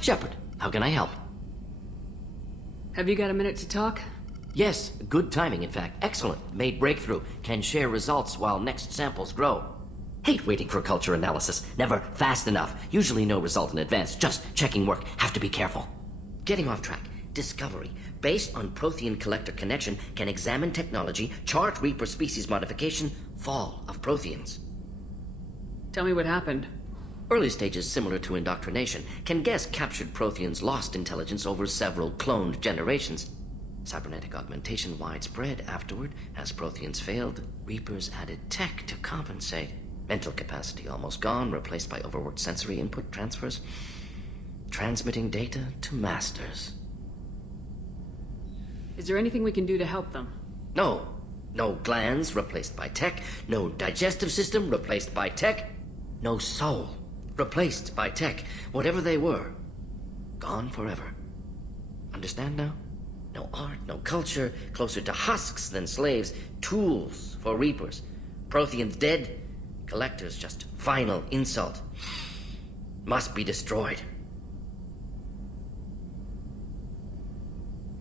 Shepard, how can I help? Have you got a minute to talk? Yes, good timing, in fact. Excellent. Made breakthrough. Can share results while next samples grow. Hate waiting for culture analysis. Never fast enough. Usually no result in advance. Just checking work. Have to be careful. Getting off track. Discovery. Based on Prothean collector connection, can examine technology, chart Reaper species modification, fall of Protheans. Tell me what happened. Early stages similar to indoctrination. Can guess captured Protheans lost intelligence over several cloned generations. Cybernetic augmentation widespread afterward. As Protheans failed, Reapers added tech to compensate. Mental capacity almost gone, replaced by overworked sensory input transfers. Transmitting data to masters. Is there anything we can do to help them? No. No glands replaced by tech. No digestive system replaced by tech. No soul replaced by tech. Whatever they were, gone forever. Understand now? No art, no culture, closer to husks than slaves, tools for Reapers. Protheans dead, collectors just final insult. Must be destroyed.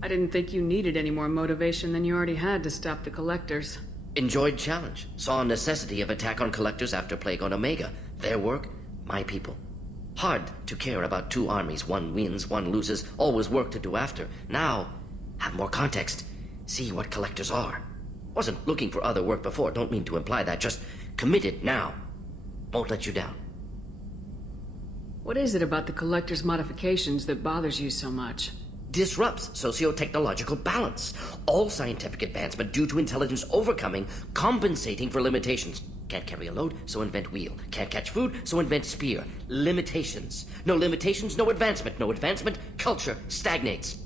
I didn't think you needed any more motivation than you already had to stop the collectors. Enjoyed challenge. Saw necessity of attack on collectors after Plague on Omega. Their work, my people. Hard to care about two armies. One wins, one loses. Always work to do after. Now, have more context. See what collectors are. Wasn't looking for other work before. Don't mean to imply that. Just committed now. Won't let you down. What is it about the collectors' modifications that bothers you so much? Disrupts socio-technological balance. All scientific advancement due to intelligence overcoming, compensating for limitations. Can't carry a load, so invent wheel. Can't catch food, so invent spear. Limitations. No limitations, no advancement. No advancement, culture stagnates.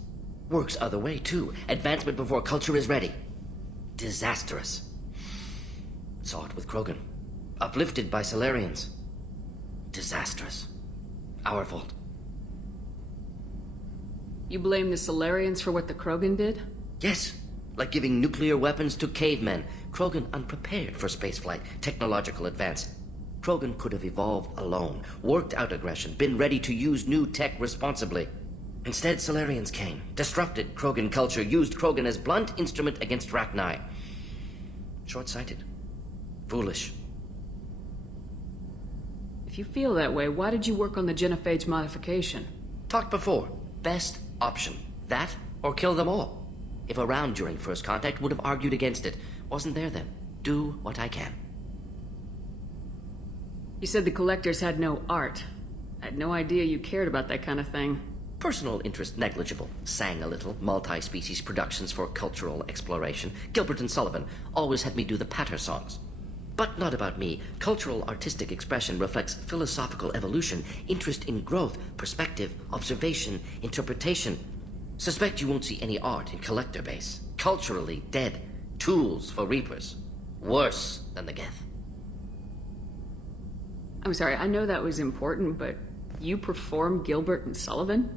Works other way, too. Advancement before culture is ready. Disastrous. Saw it with Krogan. Uplifted by Solarians. Disastrous. Our fault. You blame the Solarians for what the Krogan did? Yes. Like giving nuclear weapons to cavemen. Krogan unprepared for spaceflight, technological advance. Krogan could have evolved alone, worked out aggression, been ready to use new tech responsibly. Instead, Solarians came, disrupted Krogan culture, used Krogan as blunt instrument against Rachni. Short-sighted. Foolish. If you feel that way, why did you work on the genophage modification? Talked before. Best option. That, or kill them all. If around during first contact, would have argued against it. Wasn't there then. Do what I can. You said the collectors had no art. I had no idea you cared about that kind of thing. Personal interest negligible. Sang a little. Multi-species productions for cultural exploration. Gilbert and Sullivan always had me do the patter songs. But not about me. Cultural artistic expression reflects philosophical evolution, interest in growth, perspective, observation, interpretation. Suspect you won't see any art in collector base. Culturally dead. Tools for Reapers. Worse than the Geth. I'm sorry, I know that was important, but you perform Gilbert and Sullivan?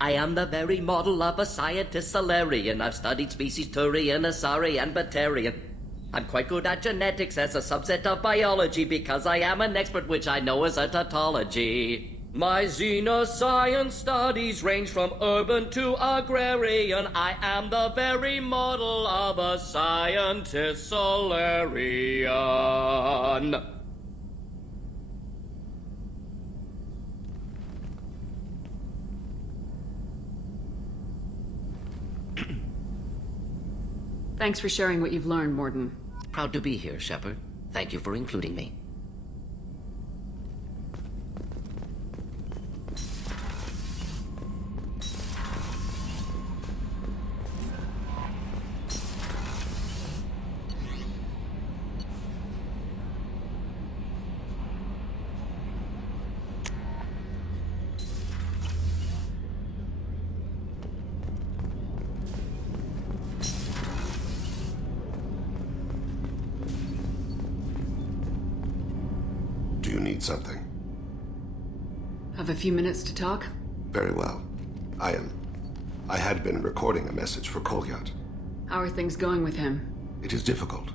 I am the very model of a scientist Solarian. I've studied species Turian, Asari, and Batarian. I'm quite good at genetics as a subset of biology because I am an expert, which I know is a tautology. My xenoscience studies range from urban to agrarian. I am the very model of a scientist Solarian. Thanks for sharing what you've learned, Morden. Proud to be here, Shepard. Thank you for including me. Do you need something? Have a few minutes to talk? Very well. I had been recording a message for Kolyat. How are things going with him? It is difficult.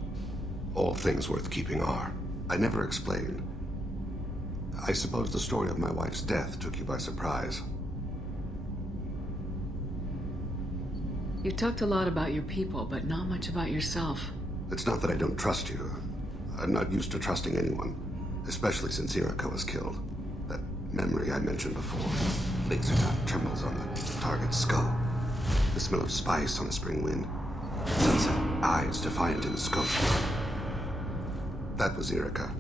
All things worth keeping are. I never explained. I suppose the story of my wife's death took you by surprise. You talked a lot about your people, but not much about yourself. It's not that I don't trust you. I'm not used to trusting anyone, especially since Erica was killed. That memory I mentioned before. Laser dot trembles on the target's skull. The smell of spice on a spring wind. Sunset eyes defiant in the scope. That was Erica.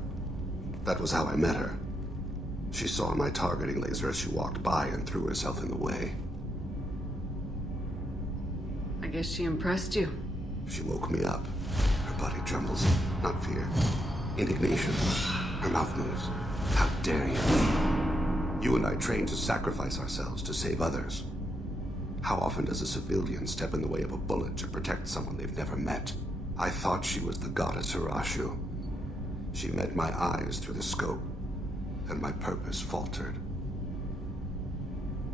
That was how I met her. She saw my targeting laser as she walked by and threw herself in the way. I guess she impressed you. She woke me up. Her body trembles, not fear. Indignation. Her mouth moves. How dare you? You and I trained to sacrifice ourselves to save others. How often does a civilian step in the way of a bullet to protect someone they've never met? I thought she was the goddess Hirashu. She met my eyes through the scope, and my purpose faltered.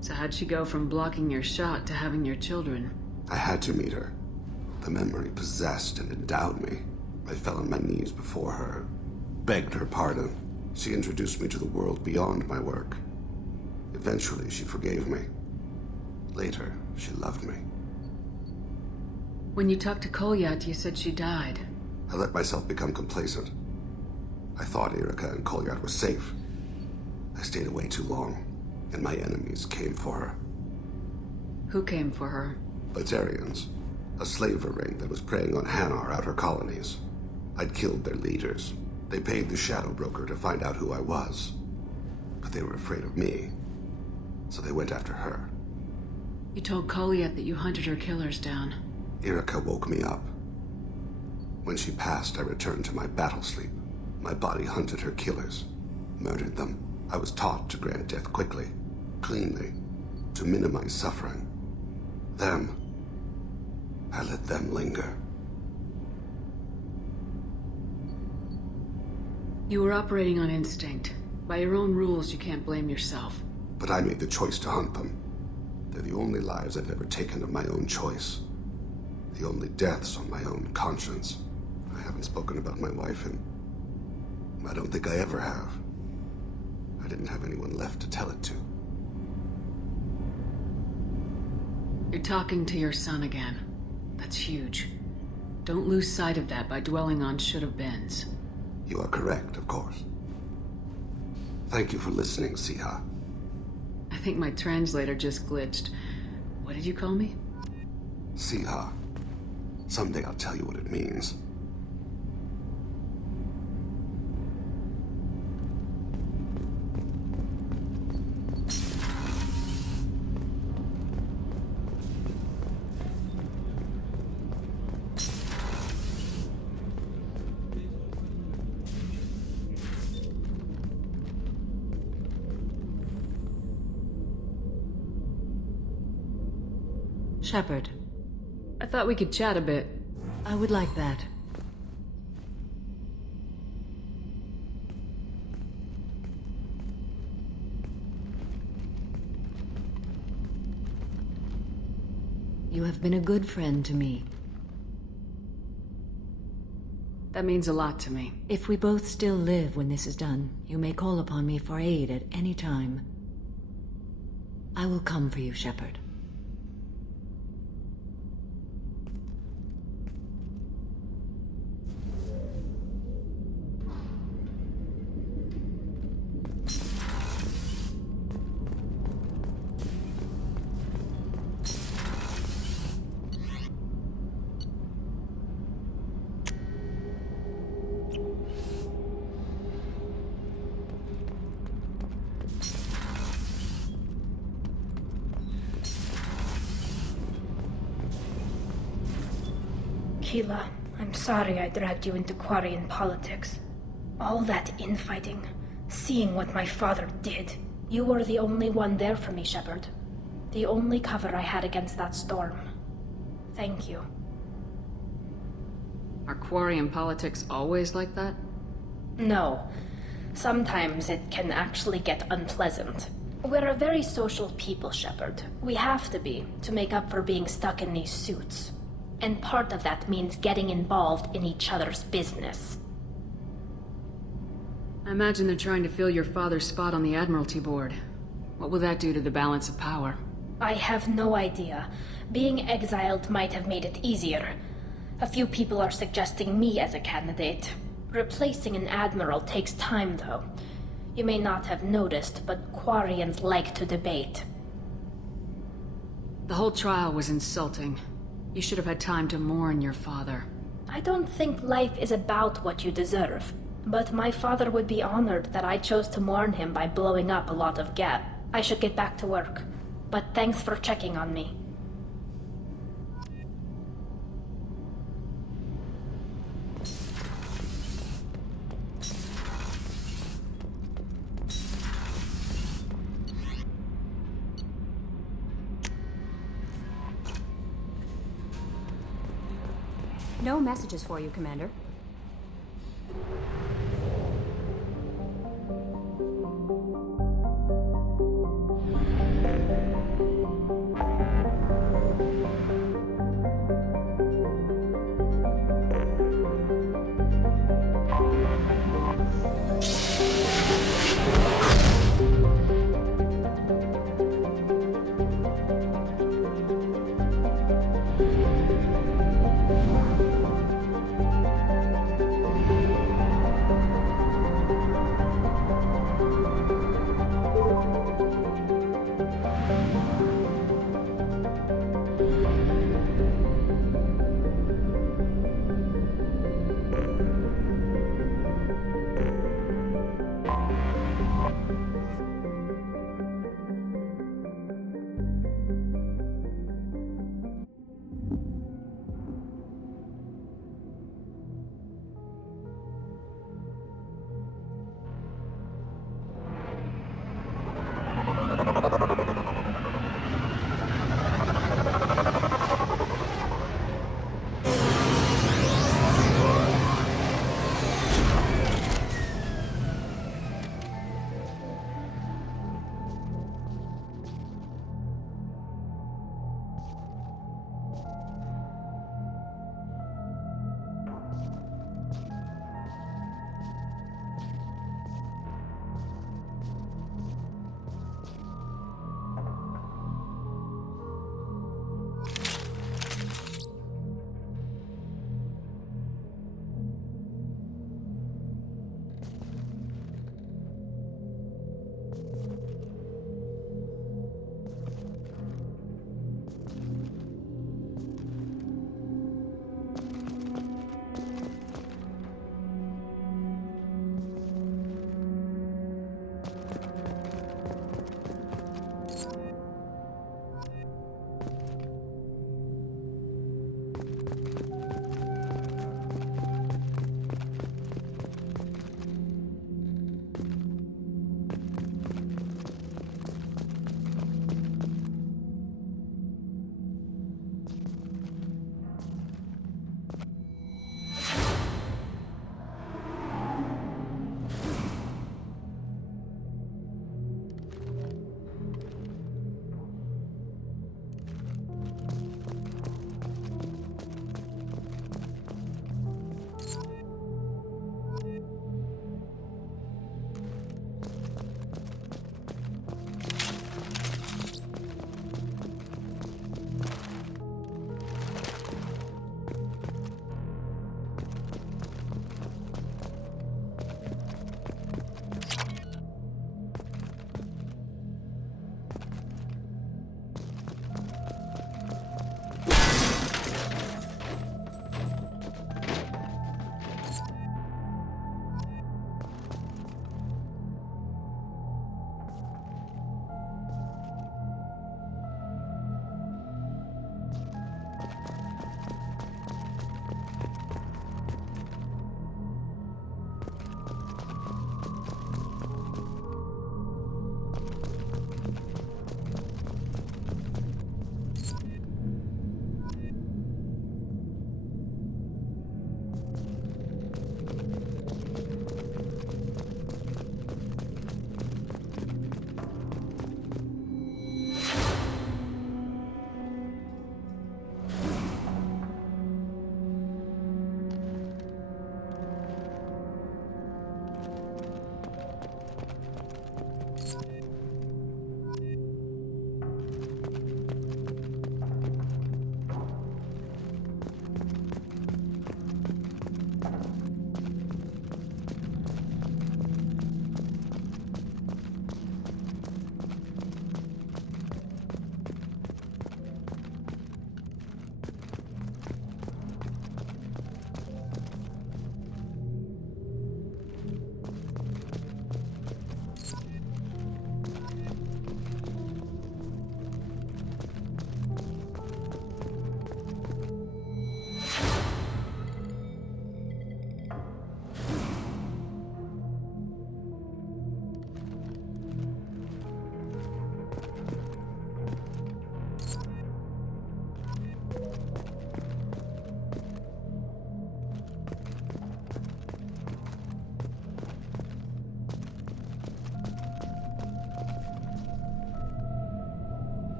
So how'd she go from blocking your shot to having your children? I had to meet her. The memory possessed and endowed me. I fell on my knees before her, begged her pardon. She introduced me to the world beyond my work. Eventually, she forgave me. Later, she loved me. When you talked to Kolyat, you said she died. I let myself become complacent. I thought Erica and Kolyat were safe. I stayed away too long, and my enemies came for her. Who came for her? Batarians, a slaver ring that was preying on Hanar outer colonies. I'd killed their leaders. They paid the shadow broker to find out who I was. But they were afraid of me, so they went after her. You told Kolyat that you hunted her killers down. Erica woke me up. When she passed, I returned to my battle sleep. My body hunted her killers, murdered them. I was taught to grant death quickly, cleanly, to minimize suffering. Them, I let them linger. You were operating on instinct. By your own rules, you can't blame yourself. But I made the choice to hunt them. They're the only lives I've ever taken of my own choice. The only deaths on my own conscience. I haven't spoken about my wife, and I don't think I ever have. I didn't have anyone left to tell it to. You're talking to your son again. That's huge. Don't lose sight of that by dwelling on should-have-beens. You are correct, of course. Thank you for listening, Siha. I think my translator just glitched. What did you call me? Siha. Someday I'll tell you what it means. Shepard, I thought we could chat a bit. I would like that. You have been a good friend to me. That means a lot to me. If we both still live when this is done, you may call upon me for aid at any time. I will come for you, Shepard. Keela, I'm sorry I dragged you into Quarian politics. All that infighting, seeing what my father did. You were the only one there for me, Shepard. The only cover I had against that storm. Thank you. Are Quarian politics always like that? No. Sometimes it can actually get unpleasant. We're a very social people, Shepard. We have to be, to make up for being stuck in these suits. And part of that means getting involved in each other's business. I imagine they're trying to fill your father's spot on the Admiralty Board. What will that do to the balance of power? I have no idea. Being exiled might have made it easier. A few people are suggesting me as a candidate. Replacing an admiral takes time, though. You may not have noticed, but Quarians like to debate. The whole trial was insulting. You should have had time to mourn your father. I don't think life is about what you deserve, but my father would be honored that I chose to mourn him by blowing up a lot of gas. I should get back to work, but thanks for checking on me. No messages for you, Commander.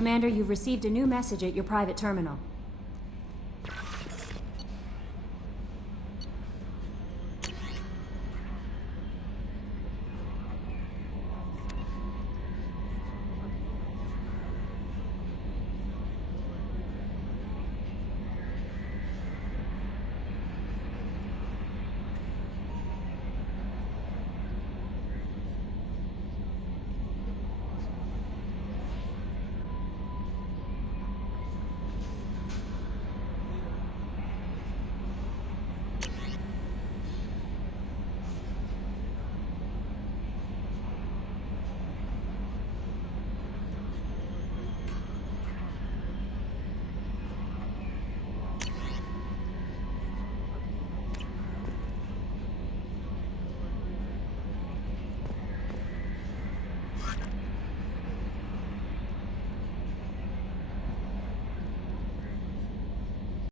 Commander, you've received a new message at your private terminal.